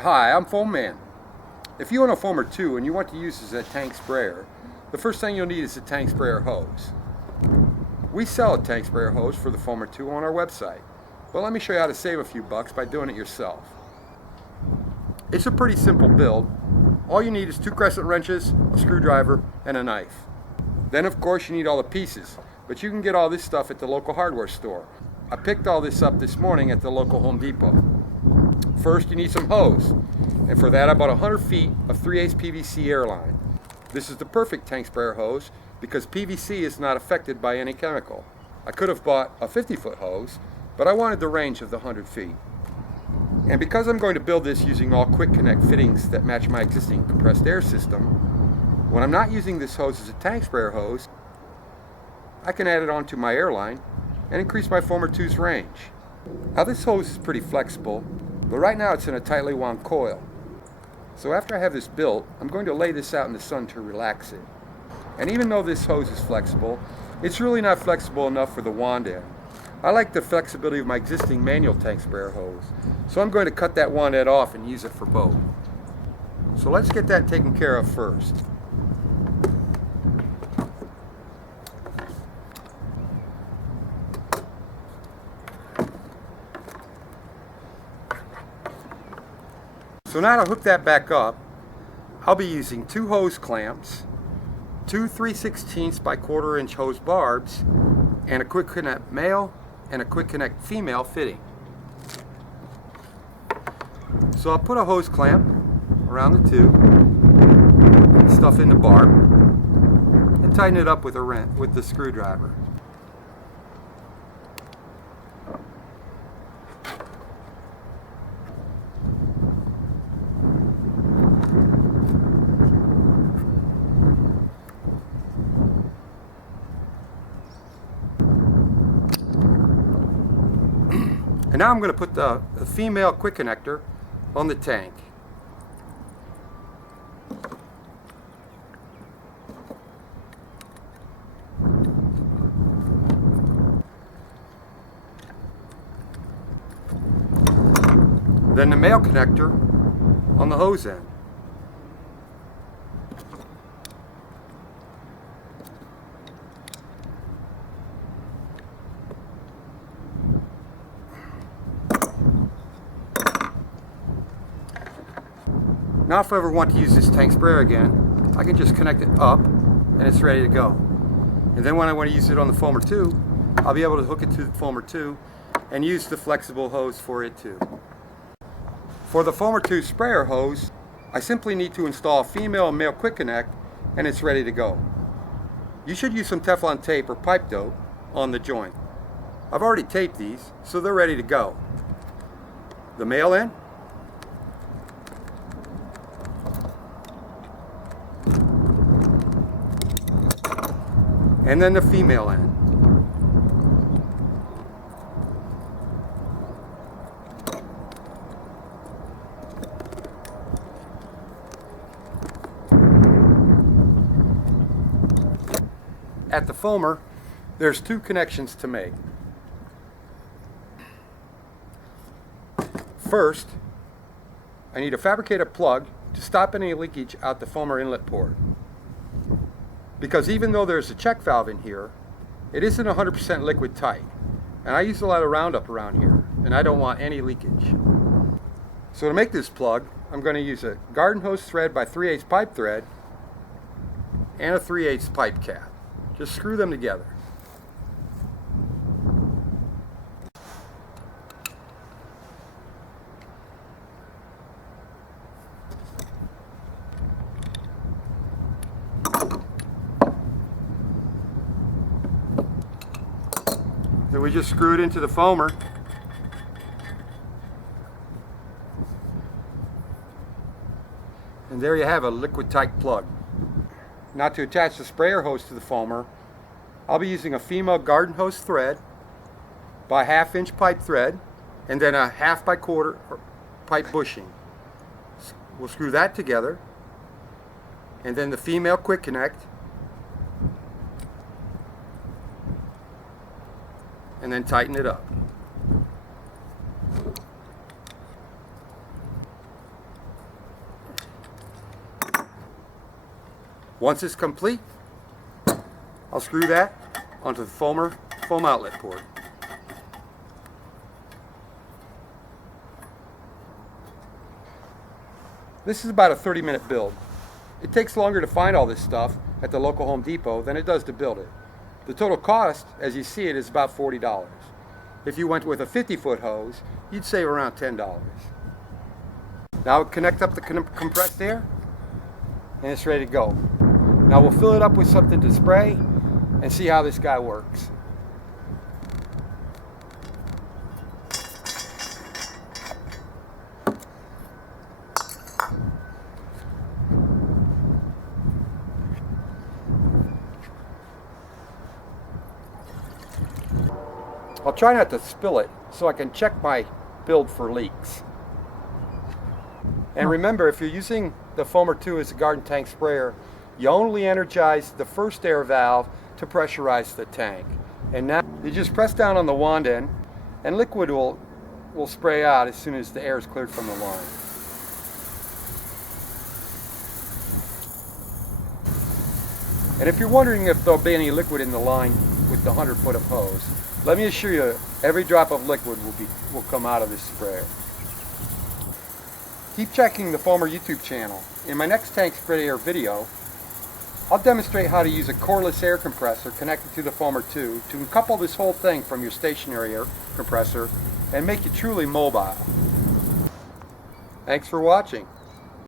Hi, I'm Fohman. If you own a FohmerToo and you want to use this as a tank sprayer, the first thing you'll need is a tank sprayer hose. We sell a tank sprayer hose for the FohmerToo on our website, but let me show you how to save a few bucks by doing it yourself. It's a pretty simple build. All you need is 2 crescent wrenches, a screwdriver, and a knife. Then of course you need all the pieces, but you can get all this stuff at the local hardware store. I picked all this up this morning at the local Home Depot. First, you need some hose, and for that I bought 100 feet of 3/8 PVC airline. This is the perfect tank sprayer hose because PVC is not affected by any chemical. I could have bought a 50-foot hose, but I wanted the range of the 100 feet. And because I'm going to build this using all quick connect fittings that match my existing compressed air system, when I'm not using this hose as a tank sprayer hose, I can add it onto my airline and increase my FohmerToo's range. Now this hose is pretty flexible, but right now it's in a tightly wound coil. So after I have this built, I'm going to lay this out in the sun to relax it. And even though this hose is flexible, it's really not flexible enough for the wand end. I like the flexibility of my existing manual tank sprayer hose, so I'm going to cut that wand end off and use it for both. So let's get that taken care of first. So now to hook that back up, I'll be using 2 hose clamps, 2 3/16 by 1/4 inch hose barbs, and a quick connect male and a quick connect female fitting. So I'll put a hose clamp around the tube, stuff in the barb, and tighten it up with the screwdriver. And now I'm going to put the female quick connector on the tank. Then the male connector on the hose end. Now if I ever want to use this tank sprayer again, I can just connect it up and it's ready to go. And then when I want to use it on the FohmerToo, I'll be able to hook it to the FohmerToo and use the flexible hose for it too. For the FohmerToo sprayer hose, I simply need to install a female and male quick connect and it's ready to go. You should use some Teflon tape or pipe dope on the joint. I've already taped these, so they're ready to go. The male end, and then the female end. At the Fohmer, there's 2 connections to make. First, I need a fabricated plug to stop any leakage out the Fohmer inlet port. Because even though there's a check valve in here, it isn't 100% liquid tight. And I use a lot of Roundup around here, and I don't want any leakage. So to make this plug, I'm going to use a garden hose thread by 3/8 pipe thread and a 3/8 pipe cap. Just screw them together. Then we just screw it into the Fohmer. And there you have a liquid tight plug. Now to attach the sprayer hose to the Fohmer, I'll be using a female garden hose thread by 1/2 inch pipe thread and then a 1/2 by 1/4 pipe bushing. We'll screw that together, and then the female quick connect, and then tighten it up. Once it's complete, I'll screw that onto the Fohmer foam outlet port. This is about a 30-minute build. It takes longer to find all this stuff at the local Home Depot than it does to build it. The total cost, as you see it, is about $40. If you went with a 50-foot hose, you'd save around $10. Now connect up the compressed air, and it's ready to go. Now we'll fill it up with something to spray and see how this guy works. I'll try not to spill it so I can check my build for leaks. And remember, if you're using the FohmerToo as a garden tank sprayer, you only energize the first air valve to pressurize the tank. And now you just press down on the wand end and liquid will spray out as soon as the air is cleared from the line. And if you're wondering if there'll be any liquid in the line with the 100-foot of hose, let me assure you, every drop of liquid will come out of this sprayer. Keep checking the Fohmer YouTube channel. In my next tank sprayer video, I'll demonstrate how to use a cordless air compressor connected to the FohmerToo to uncouple this whole thing from your stationary air compressor and make it truly mobile. Thanks for watching.